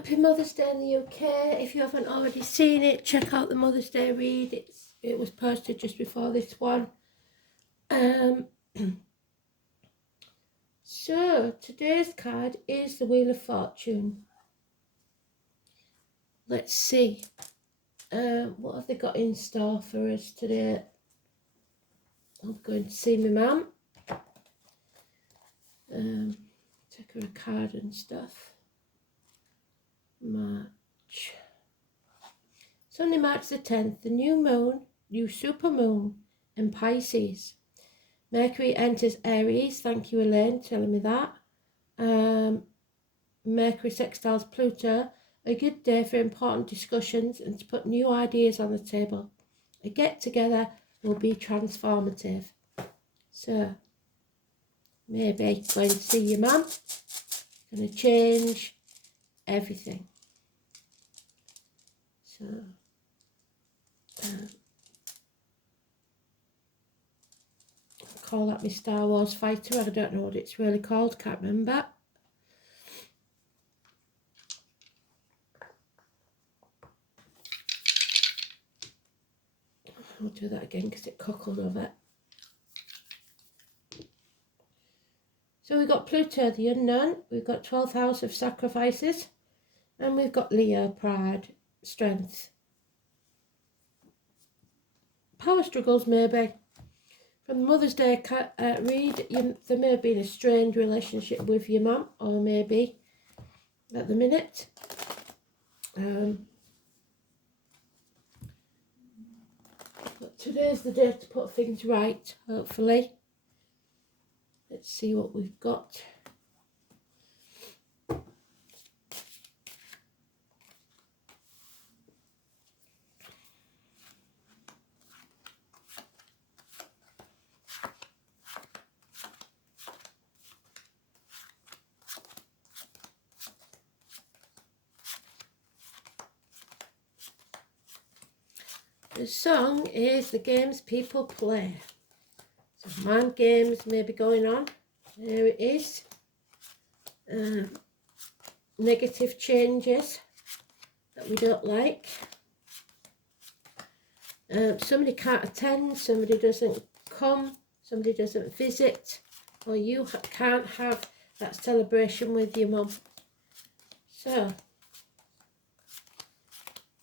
Happy Mother's Day in the UK. If you haven't already seen it, check out the Mother's Day read. It was posted just before this one. So today's card is the Wheel of Fortune. Let's see. What have they got in store for us today? I'm going to see my mum. Take her a card and stuff. March. Sunday, March the 10th, the new moon, new supermoon in Pisces. Mercury enters Aries. Thank you, Elaine, telling me that. Mercury sextiles Pluto. A good day for important discussions and to put new ideas on the table. A get-together will be transformative. So, maybe going to see your mum. Going to change everything. So, I call that my Star Wars fighter. I don't know what it's really called. Can't remember. I'll do that again because it cockled over. So we've got Pluto, the unknown. We've got 12th house of sacrifices. And we've got Leo, pride, strength. Power struggles, maybe. From the Mother's Day read, there may have been a strained relationship with your mum, or maybe at the minute. But today's the day to put things right, hopefully. Let's see what we've got. The song is The Games People Play. So mind games may be going on. There it is. Negative changes that we don't like. Somebody can't attend, somebody doesn't come, somebody doesn't visit, or you can't have that celebration with your mum. So,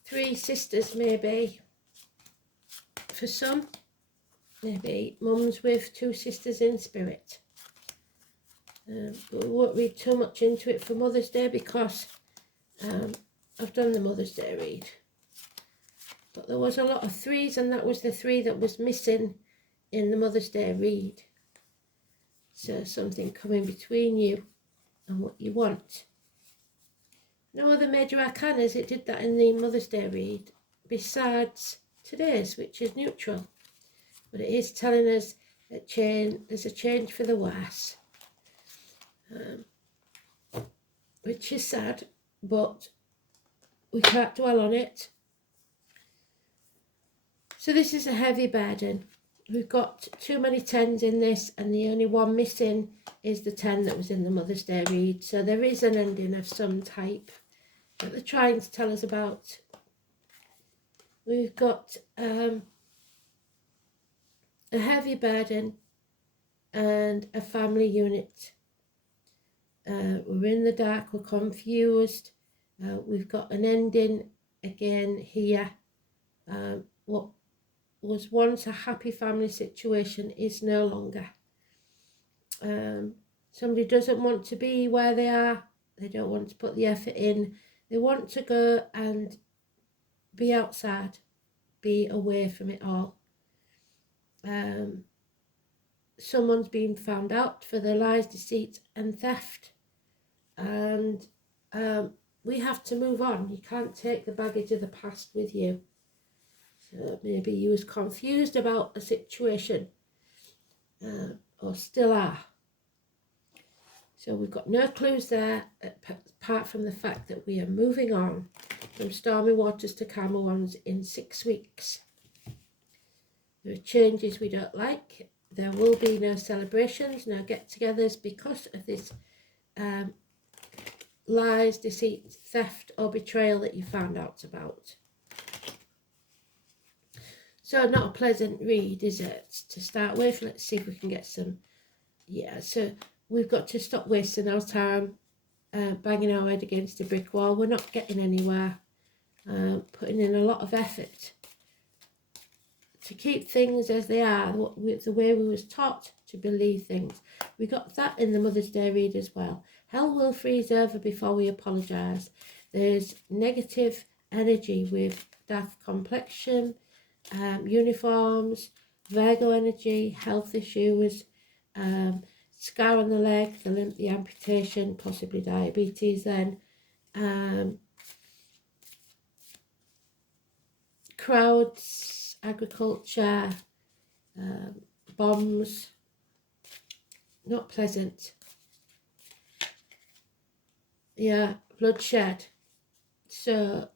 3 sisters maybe. For some, maybe mums with 2 sisters in spirit. But we won't read too much into it for Mother's Day because I've done the Mother's Day read. But there was a lot of 3s, and that was the 3 that was missing in the Mother's Day read. So something coming between you and what you want. No other major arcanas, it did that in the Mother's Day read, besides today's, which is neutral. But it is telling us that there's a change for the worse. Which is sad, but we can't dwell on it. So this is a heavy burden. We've got too many 10s in this, and the only one missing is the 10 that was in the Mother's Day read. So there is an ending of some type that they're trying to tell us about. We've got a heavy burden and a family unit. We're in the dark, we're confused. We've got an ending again here. What was once a happy family situation is no longer. Somebody doesn't want to be where they are. They don't want to put the effort in. They want to go and be outside, be away from it all. Someone's been found out for their lies, deceit and theft. And we have to move on. You can't take the baggage of the past with you. So maybe you was confused about a situation, or still are. So we've got no clues there, apart from the fact that we are moving on from stormy waters to calmer ones in 6 weeks. There are changes we don't like. There will be no celebrations, no get-togethers because of this lies, deceit, theft or betrayal that you found out about. So not a pleasant read, is it, to start with? Let's see if we can get some. Yeah, so we've got to stop wasting our time banging our head against a brick wall. We're not getting anywhere. Putting in a lot of effort to keep things as they are, the way we was taught to believe things. We got that in the Mother's Day read as well. Hell will freeze over before we apologise. There's negative energy with dark complexion, uniforms, Virgo energy, health issues, scar on the leg, the limp, the amputation, possibly diabetes then, crowds, agriculture, bombs, not pleasant. Yeah, bloodshed. So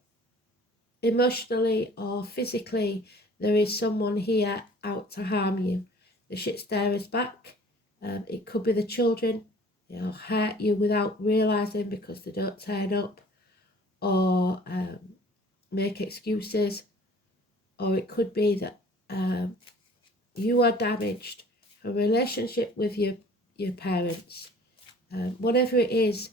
emotionally or physically, there is someone here out to harm you. The shit stares back. It could be the children. They'll hurt you without realising because they don't turn up or make excuses. Or it could be that you are damaged. A relationship with your parents. Whatever it is,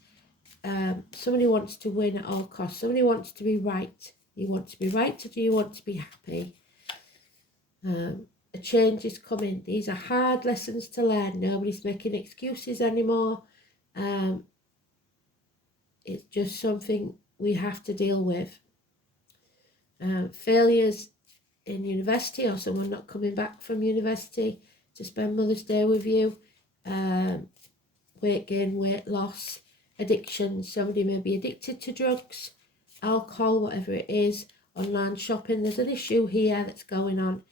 somebody wants to win at all costs. Somebody wants to be right. You want to be right, or do you want to be happy? A change is coming. These are hard lessons to learn. Nobody's making excuses anymore. It's just something we have to deal with. Failures in university, or someone not coming back from university to spend Mother's Day with you. Weight gain, weight loss, addiction. Somebody may be addicted to drugs, alcohol, whatever it is, online shopping. There's an issue here that's going on.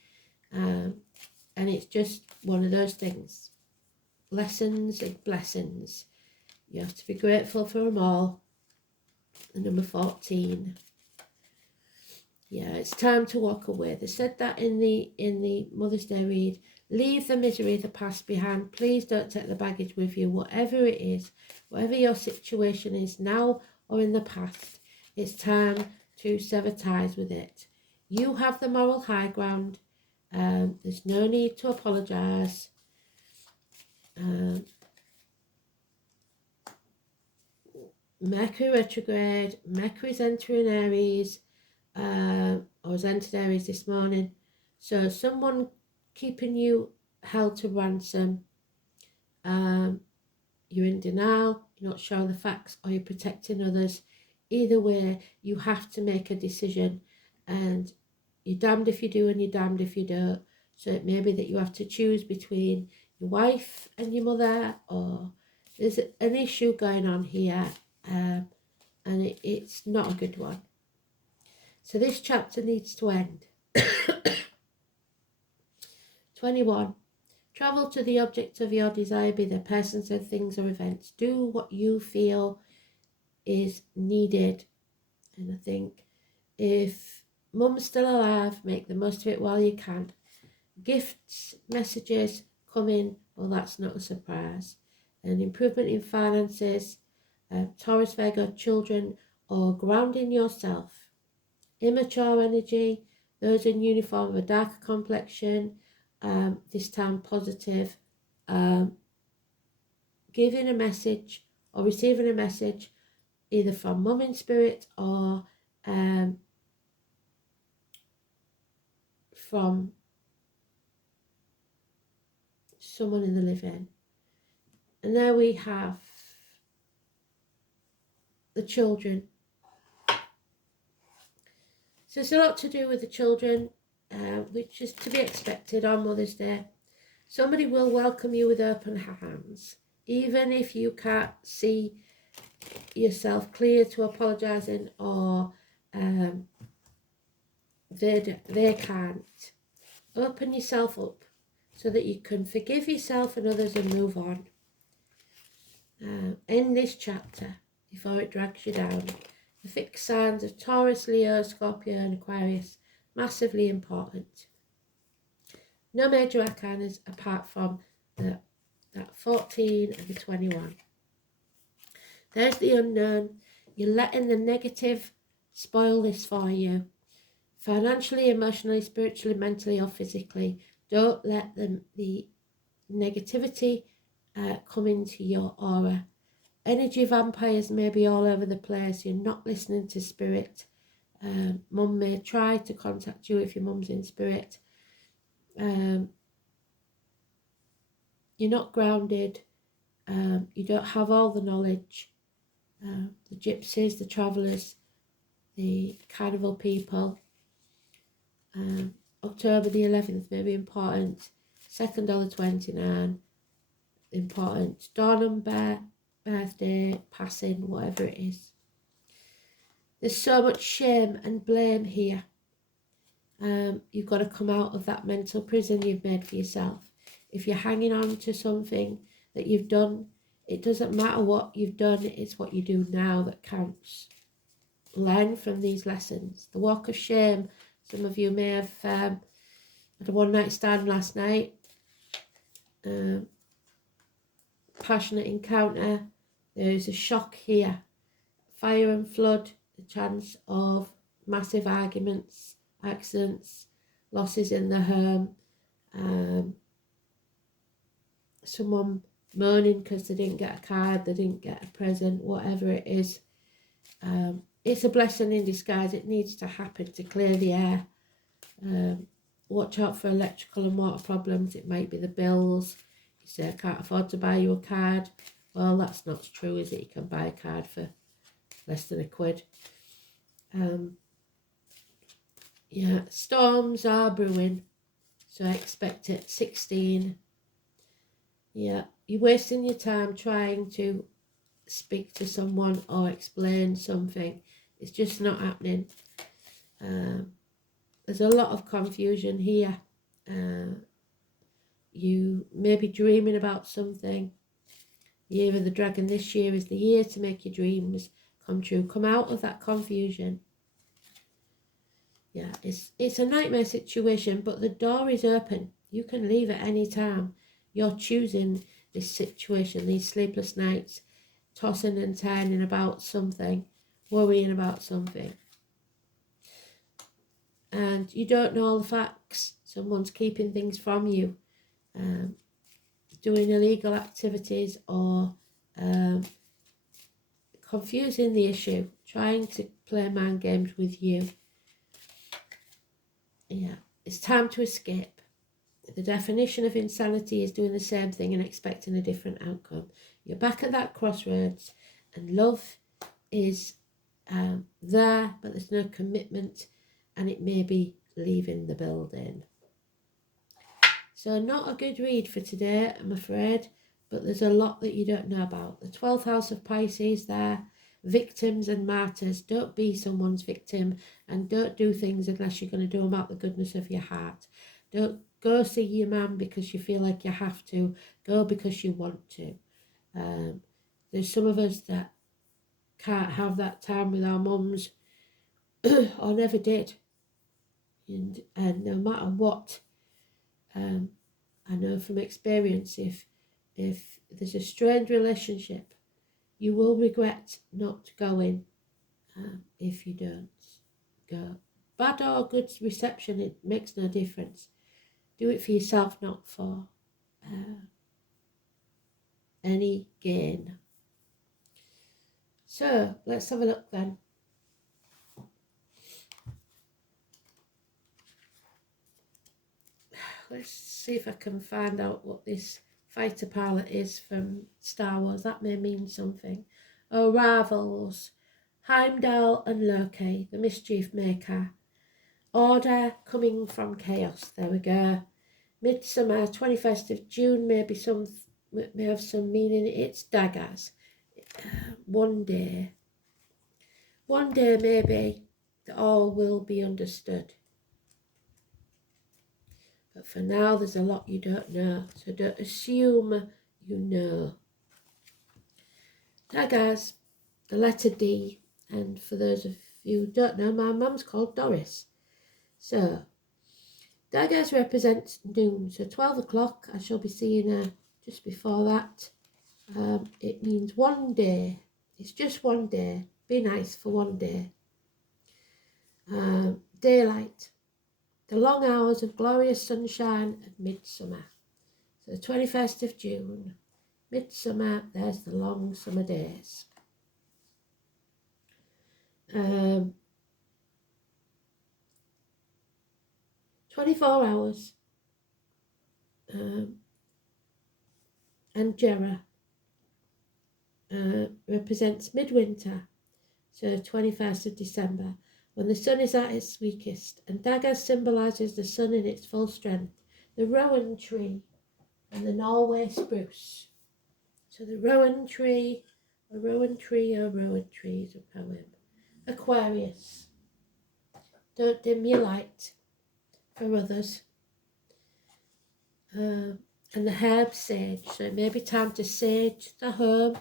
And it's just one of those things. Lessons and blessings. You have to be grateful for them all. And number 14. Yeah, it's time to walk away. They said that in the Mother's Day read. Leave the misery of the past behind. Please don't take the baggage with you. Whatever it is, whatever your situation is now or in the past, it's time to sever ties with it. You have the moral high ground. There's no need to apologise. Mercury retrograde. Mercury's entering Aries. I was entered Aries this morning. So someone keeping you held to ransom. You're in denial. You're not showing the facts, or you're protecting others. Either way, you have to make a decision, and you're damned if you do and you're damned if you don't. So it may be that you have to choose between your wife and your mother, or there's an issue going on here, and it's not a good one. So this chapter needs to end. 21. Travel to the object of your desire, be they persons and things or events. Do what you feel is needed. And I think if mum's still alive, make the most of it while you can. Gifts, messages come in, well, that's not a surprise. An improvement in finances, Taurus, Virgo, children, or grounding yourself. Immature energy, those in uniform of a darker complexion, this time positive, giving a message or receiving a message either from mum in spirit or from someone in the living. And there we have the children. So there's a lot to do with the children, which is to be expected on Mother's Day. Somebody will welcome you with open hands, even if you can't see yourself clear to apologising, or they can't. Open yourself up so that you can forgive yourself and others and move on. In this chapter, before it drags you down, the fixed signs of Taurus, Leo, Scorpio and Aquarius, massively important. No major arcanas apart from that 14 and the 21. There's the unknown. You're letting the negative spoil this for you. Financially, emotionally, spiritually, mentally or physically. Don't let the negativity come into your aura. Energy vampires may be all over the place. You're not listening to spirit. Mum may try to contact you if your mum's in spirit. You're not grounded. You don't have all the knowledge. The gypsies, the travellers, the carnival people. October the 11th may be important. 2nd or the 29th, important. Dawn and birthday, passing, whatever it is. There's so much shame and blame here. You've got to come out of that mental prison you've made for yourself. If you're hanging on to something that you've done, it doesn't matter what you've done, it's what you do now that counts. Learn from these lessons. The walk of shame, some of you may have had a one-night stand last night. Passionate encounter. There is a shock here. Fire and flood, the chance of massive arguments, accidents, losses in the home. Someone moaning because they didn't get a card, they didn't get a present, whatever it is. It's a blessing in disguise. It needs to happen to clear the air. Watch out for electrical and water problems. It might be the bills. You say, I can't afford to buy you a card. Well, that's not true, is it? You can buy a card for less than £1. Yeah, storms are brewing. So I expect it. 16. Yeah, you're wasting your time trying to speak to someone or explain something. It's just not happening. There's a lot of confusion here. You may be dreaming about something. Year of the Dragon this year is the year to make your dreams come true. Come out of that confusion. Yeah, it's a nightmare situation, but the door is open. You can leave at any time. You're choosing this situation, these sleepless nights, tossing and turning about something, worrying about something. And you don't know all the facts. Someone's keeping things from you, doing illegal activities or confusing the issue, trying to play mind games with you. Yeah, it's time to escape. The definition of insanity is doing the same thing and expecting a different outcome. You're back at that crossroads and love is there, but there's no commitment and it may be leaving the building. So not a good read for today, I'm afraid, but there's a lot that you don't know about. The 12th house of Pisces there, victims and martyrs. Don't be someone's victim and don't do things unless you're going to do them out the goodness of your heart. Don't go see your mum because you feel like you have to. Go because you want to. There's some of us that can't have that time with our mums or never did. And no matter what, I know from experience, if there's a strained relationship, you will regret not going if you don't go. Bad or good reception, it makes no difference. Do it for yourself, not for any gain. So, let's have a look then. Let's see if I can find out what this fighter pilot is from Star Wars. That may mean something. Oh, Rivals. Heimdall and Loki, the mischief maker. Order coming from chaos. There we go. Midsummer, 21st of June, may have some meaning. It's daggers. One day maybe, all will be understood. But for now, there's a lot you don't know. So don't assume you know. Daggers, the letter D. And for those of you who don't know, my mum's called Doris. So, daggers represents noon. So 12 o'clock, I shall be seeing her just before that. It means one day. It's just one day. be nice for one day. Daylight, the long hours of glorious sunshine of midsummer. So the 21st of June, midsummer, there's the long summer days. 24 hours. And Jera represents midwinter, so 21st of December, when the sun is at its weakest, and Dagger symbolises the sun in its full strength, the rowan tree and the Norway spruce. So the rowan tree, a rowan tree, a rowan tree is a poem. Aquarius, don't dim your light for others. And the herb sage, so it may be time to sage the home.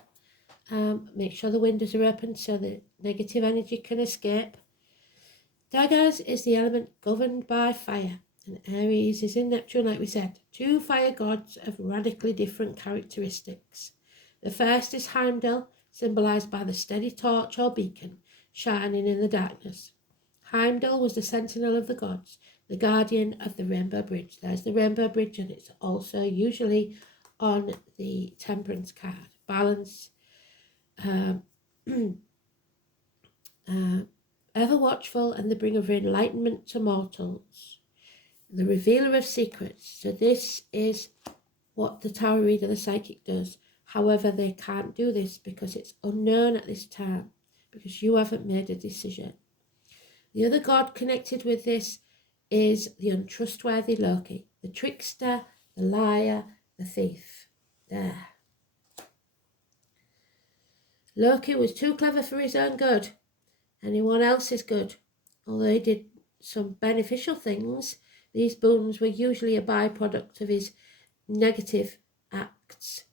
Make sure the windows are open so that negative energy can escape. Daggers is the element governed by fire, and Aries is in Neptune, like we said. Two fire gods of radically different characteristics. The first is Heimdall, symbolised by the steady torch or beacon, shining in the darkness. Heimdall was the sentinel of the gods, the guardian of the Rainbow Bridge. There's the Rainbow Bridge, and it's also usually on the Temperance card. Balance, ever watchful, and the bringer of enlightenment to mortals. The revealer of secrets. So this is what the tarot reader, the psychic, does. However, they can't do this because it's unknown at this time, because you haven't made a decision. The other god connected with this is the untrustworthy Loki, the trickster, the liar, the thief. There. Loki was too clever for his own good. Anyone else's good. Although he did some beneficial things, these boons were usually a byproduct of his negative acts.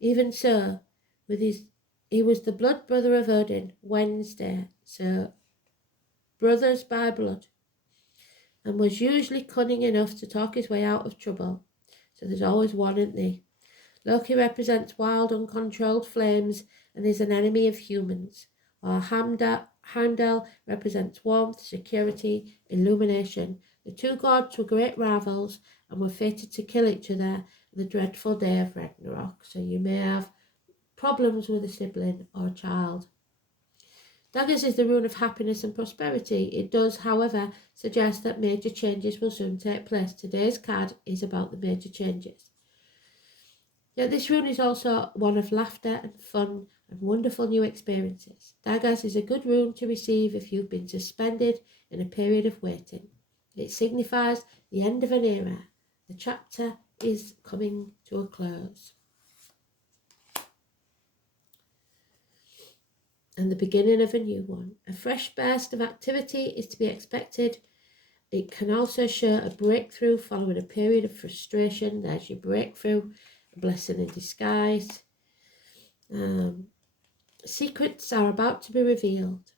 Even so, he was the blood brother of Odin, Wednesday, so brothers by blood, and was usually cunning enough to talk his way out of trouble. So there's always one, isn't there? Loki represents wild, uncontrolled flames and is an enemy of humans, while Heimdall represents warmth, security, illumination. The two gods were great rivals and were fated to kill each other the dreadful day of Ragnarok. So you may have problems with a sibling or a child. Daggers is the rune of happiness and prosperity. It does, however, suggest that major changes will soon take place. Today's card is about the major changes. Yet this rune is also one of laughter and fun and wonderful new experiences. Daggers is a good rune to receive if you've been suspended in a period of waiting. It signifies the end of an era. The chapter is coming to a close. And the beginning of a new one. A fresh burst of activity is to be expected. It can also show a breakthrough following a period of frustration. There's your breakthrough, a blessing in disguise. Secrets are about to be revealed.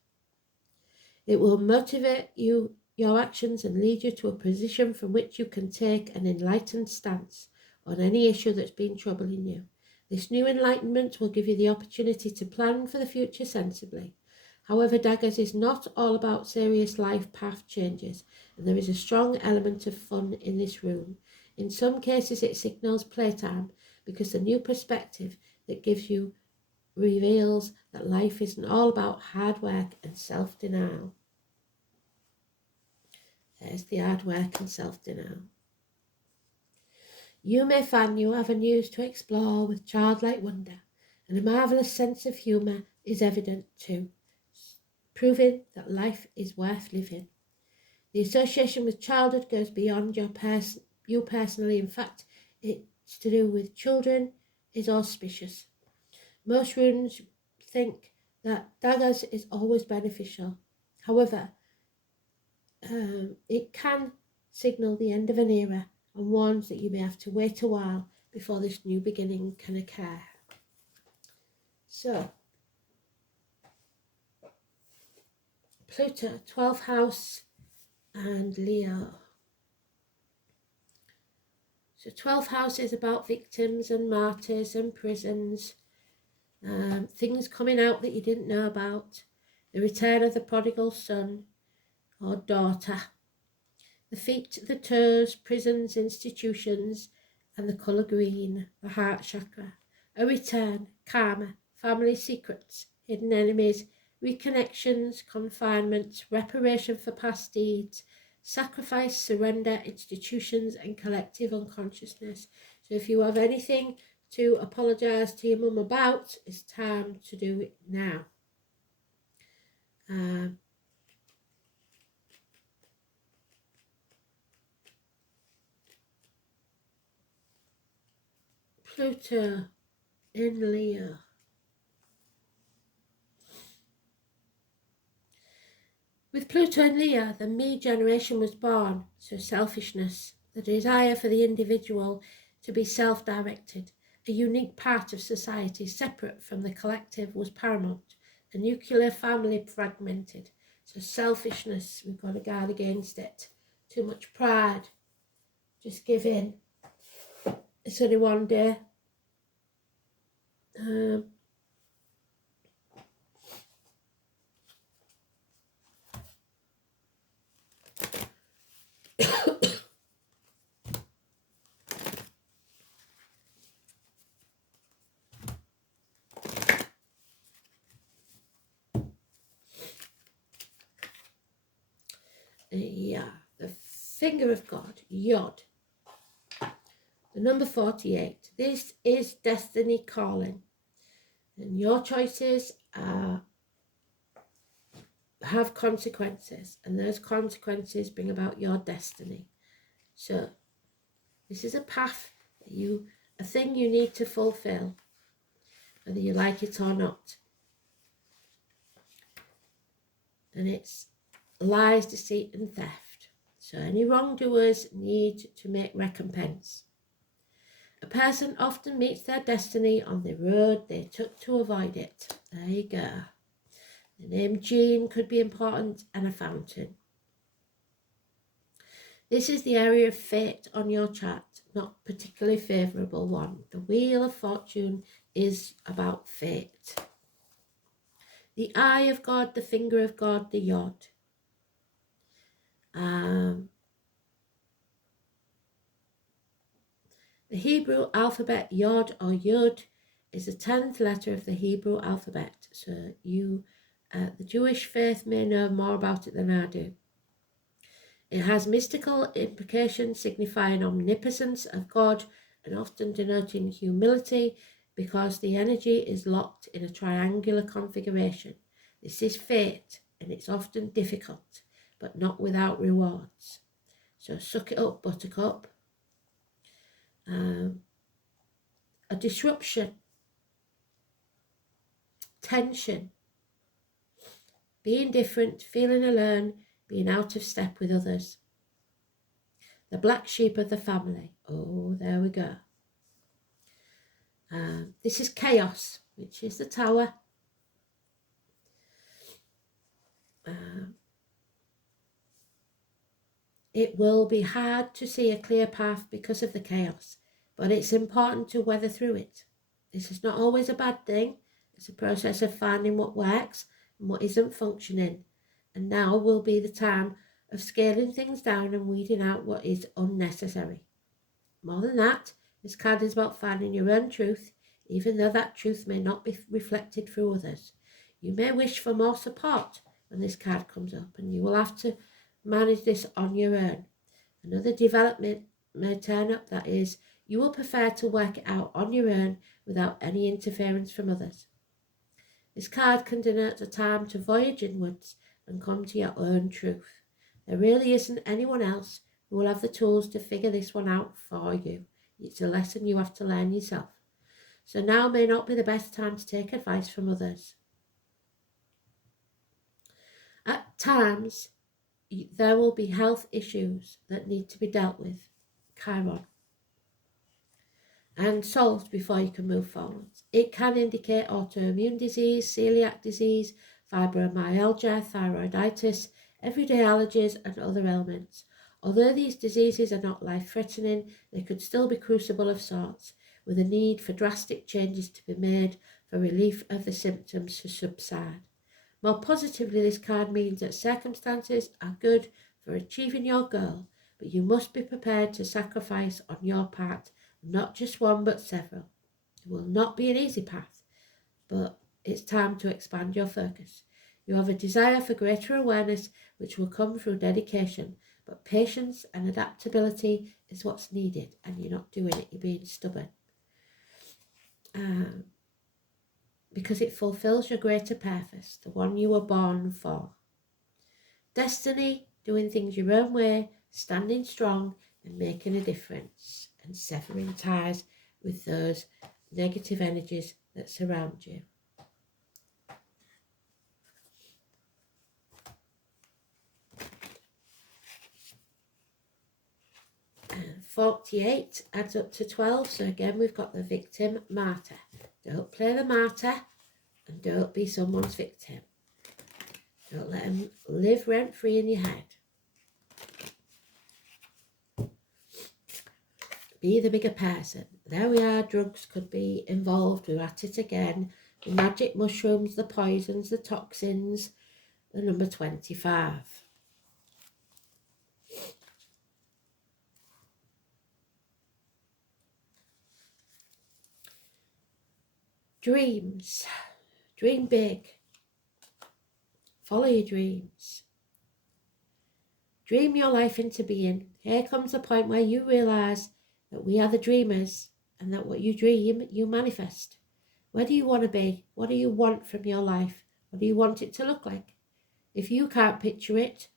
It will motivate your actions and lead you to a position from which you can take an enlightened stance on any issue that's been troubling you. This new enlightenment will give you the opportunity to plan for the future sensibly. However, Daggers is not all about serious life path changes, and there is a strong element of fun in this rune. In some cases, it signals playtime because the new perspective that gives you reveals that life isn't all about hard work and self-denial. There's the hard work and self-denial. You may find new avenues to explore with childlike wonder, and a marvellous sense of humour is evident too, proving that life is worth living. The association with childhood goes beyond you personally. In fact, it's to do with children is auspicious. Most runes think that Daggers is always beneficial. However, it can signal the end of an era and warns that you may have to wait a while before this new beginning can occur. So, Pluto, 12th house and Leo. So 12th house is about victims and martyrs and prisons, things coming out that you didn't know about. the return of the prodigal son or daughter, the feet, the toes, prisons, institutions, and the colour green, the heart chakra, a return, karma, family secrets, hidden enemies, reconnections, confinements, reparation for past deeds, sacrifice, surrender, institutions, and collective unconsciousness. So if you have anything to apologise to your mum about, it's time to do it now. Pluto in Leo. With Pluto in Leo, the me generation was born, so selfishness, the desire for the individual to be self-directed, a unique part of society separate from the collective was paramount. The nuclear family fragmented, so selfishness, we've got to guard against it. Too much pride, just give in. It's only one day. Yeah, the finger of God, Yod. The number 48. This is destiny calling. And your choices have consequences. And those consequences bring about your destiny. So, this is a path, a thing you need to fulfill, whether you like it or not. And it's lies, deceit, and theft. So any wrongdoers need to make recompense. A person often meets their destiny on the road they took to avoid it. There you go. The name Jean could be important, and a fountain. This is the area of fate on your chart, not particularly favourable one. The Wheel of Fortune is about fate. The eye of God, the finger of God, the Yod. The Hebrew alphabet, Yod or Yud, is the 10th letter of the Hebrew alphabet. So you, the Jewish faith, may know more about it than I do. It has mystical implications signifying omnipotence of God and often denoting humility because the energy is locked in a triangular configuration. This is fate and it's often difficult, but not without rewards. So suck it up, buttercup. A disruption, tension, being different, feeling alone, being out of step with others. The black sheep of the family. Oh, there we go. This is chaos, which is the tower. It will be hard to see a clear path because of the chaos, but it's important to weather through it. This is not always a bad thing. It's a process of finding what works and what isn't functioning. And now will be the time of scaling things down and weeding out what is unnecessary. More than that, this card is about finding your own truth, even though that truth may not be reflected through others. You may wish for more support when this card comes up, and you will have to manage this on your own. Another development may turn up, that is, you will prefer to work it out on your own without any interference from others. This card can denote a time to voyage inwards and come to your own truth. There really isn't anyone else who will have the tools to figure this one out for you. It's a lesson you have to learn yourself. So now may not be the best time to take advice from others. At times, there will be health issues that need to be dealt with, Chiron, and solved before you can move forward. It can indicate autoimmune disease, celiac disease, fibromyalgia, thyroiditis, everyday allergies and other ailments. Although these diseases are not life-threatening, they could still be crucible of sorts, with a need for drastic changes to be made for relief of the symptoms to subside. More positively, this card means that circumstances are good for achieving your goal, but you must be prepared to sacrifice on your part, not just one but several. It will not be an easy path, but it's time to expand your focus. You have a desire for greater awareness, which will come through dedication, but patience and adaptability is what's needed, and you're not doing it, you're being stubborn. Because it fulfills your greater purpose, the one you were born for. Destiny, doing things your own way, standing strong and making a difference, and severing ties with those negative energies that surround you. 48 adds up to 12, so again we've got the victim martyr. Don't play the martyr and don't be someone's victim. Don't let them live rent-free in your head. Be the bigger person. There we are, drugs could be involved. We're at it again. The magic mushrooms, the poisons, the toxins, the number 25. Dreams. Dream big. Follow your dreams. Dream your life into being. Here comes the point where you realise that we are the dreamers and that what you dream, you manifest. Where do you want to be? What do you want from your life? What do you want it to look like? If you can't picture it,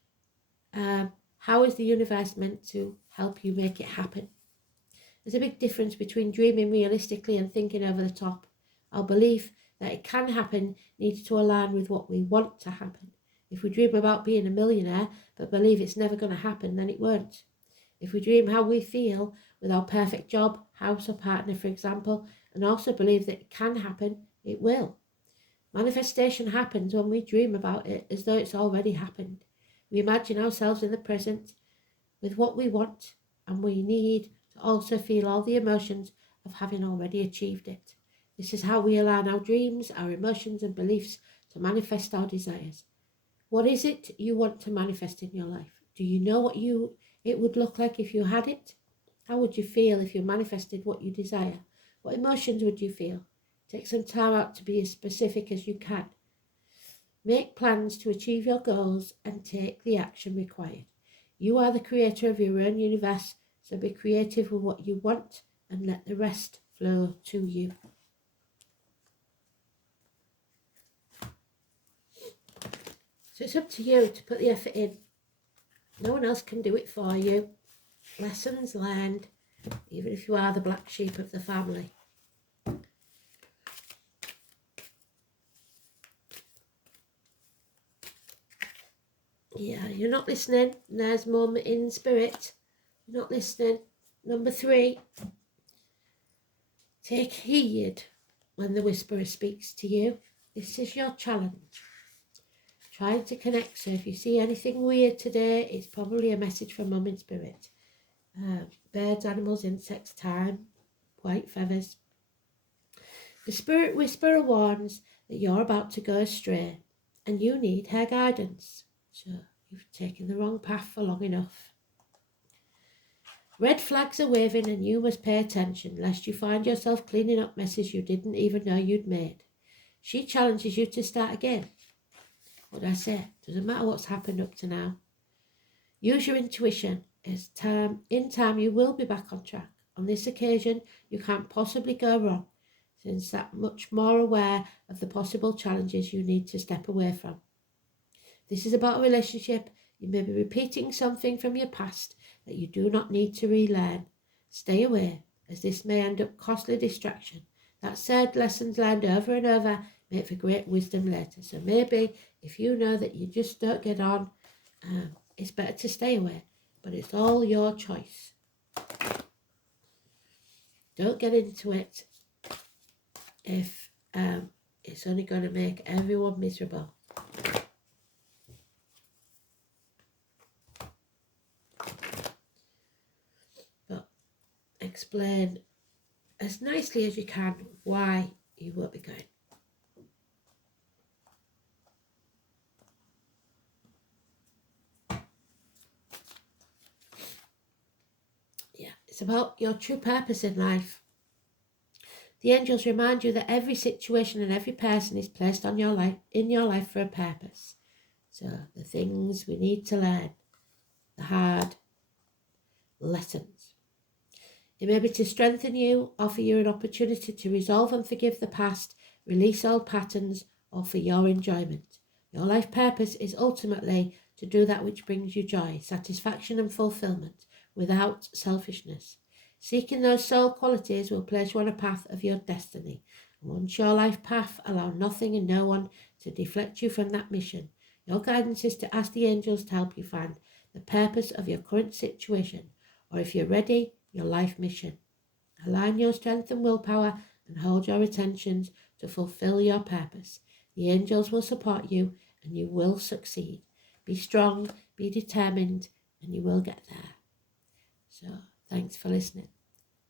how is the universe meant to help you make it happen? There's a big difference between dreaming realistically and thinking over the top. Our belief that it can happen needs to align with what we want to happen. If we dream about being a millionaire but believe it's never going to happen, then it won't. If we dream how we feel with our perfect job, house or partner, for example, and also believe that it can happen, it will. Manifestation happens when we dream about it as though it's already happened. We imagine ourselves in the present with what we want, and we need to also feel all the emotions of having already achieved it. This is how we align our dreams, our emotions and beliefs to manifest our desires. What is it you want to manifest in your life? Do you know what it would look like if you had it? How would you feel if you manifested what you desire? What emotions would you feel? Take some time out to be as specific as you can. Make plans to achieve your goals and take the action required. You are the creator of your own universe, so be creative with what you want and let the rest flow to you. So it's up to you to put the effort in. No one else can do it for you. Lessons learned, even if you are the black sheep of the family. Yeah, you're not listening. There's Mum in spirit. You're not listening. Number 3. Take heed when the whisperer speaks to you. This is your challenge. Trying to connect. So if you see anything weird today, it's probably a message from Mum in spirit. Birds, animals, insects, time, white feathers. The spirit whisperer warns that you're about to go astray and you need her guidance. So you've taken the wrong path for long enough. Red flags are waving and you must pay attention lest you find yourself cleaning up messes you didn't even know you'd made. She challenges you to start again. What do I say? Doesn't matter what's happened up to now. Use your intuition. In time you will be back on track. On this occasion you can't possibly go wrong, since that much more aware of the possible challenges you need to step away from. This is about a relationship. You may be repeating something from your past that you do not need to relearn. Stay away, as this may end up costly distraction. That said, lessons learned over and over make for great wisdom later. So maybe if you know that you just don't get on, it's better to stay away. But it's all your choice. Don't get into it if it's only going to make everyone miserable. But explain as nicely as you can why you won't be going. It's about your true purpose in life. The angels remind you that every situation and every person is placed on your life, in your life for a purpose. So the things we need to learn, the hard lessons. It may be to strengthen you, offer you an opportunity to resolve and forgive the past, release old patterns, or for your enjoyment. Your life purpose is ultimately to do that which brings you joy, satisfaction and fulfillment without selfishness. Seeking those soul qualities will place you on a path of your destiny. And once your life path, allow nothing and no one to deflect you from that mission. Your guidance is to ask the angels to help you find the purpose of your current situation, or if you're ready, your life mission. Align your strength and willpower and hold your intentions to fulfill your purpose. The angels will support you and you will succeed. Be strong, be determined, and you will get there. So, thanks for listening.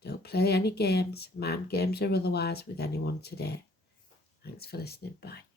Don't play any games, mind games or otherwise, with anyone today. Thanks for listening. Bye.